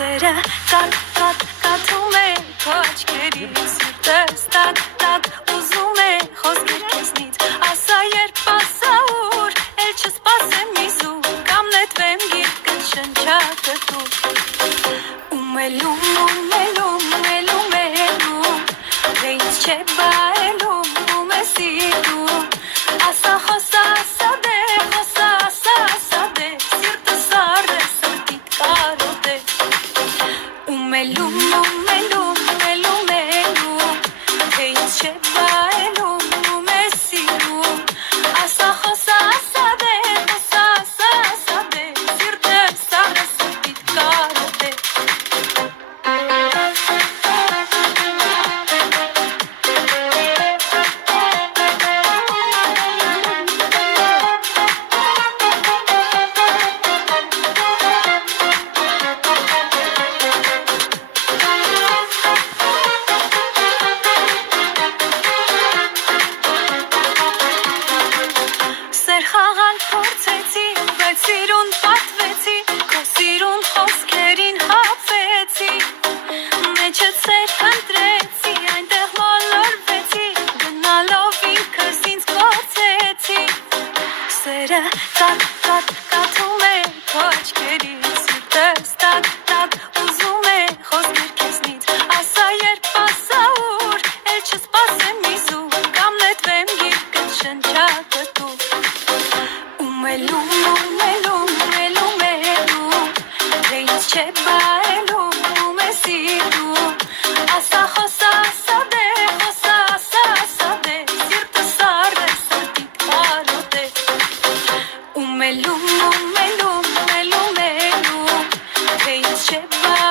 Սերը կաթում է քո աչքերից Սիրտս տակ ուզում է խոսքեր քեզնից Ասա երբ ասա ուր էլ չսպասեմ իզուր Կամ նետվեմ գիրկը շնչակտուր Ումելում Թե ինձ չէ բայելում ում է սիրում Ասա խոսա ասա դե Սիրտս առ է սրտիտ կարոտ է Ումելում Թե ինձ չէ բայելում ում է սիրում Ասա խոսա ասա դե Սիրտս առ է սրտիտ կարոտ է Սեր խաղալ փորձեցի, բայց սիրուն պատվեցի, քո սիրուն խոսքերին հապվեցի, մեջդ սեր ընտրեցի, այնտեղ մոլորվեցի, գնալով ինքս ինձ կորցեցի, սերը կաթում է քո աչքերից, սիրտս տակ ուզում է խոսքեր քեզնից, ասա երբ ասա ուր, էլ չսպասեմ իզուր, կամ նետվեմ գիրկը շնչակտուր Ումելում Թե ինձ չէ բայելում ում է սիրում Ասա խոսա ասա դե Սիրտս առ է սրտիտ կարոտ է Ումելում Թե ինձ չէ բայելում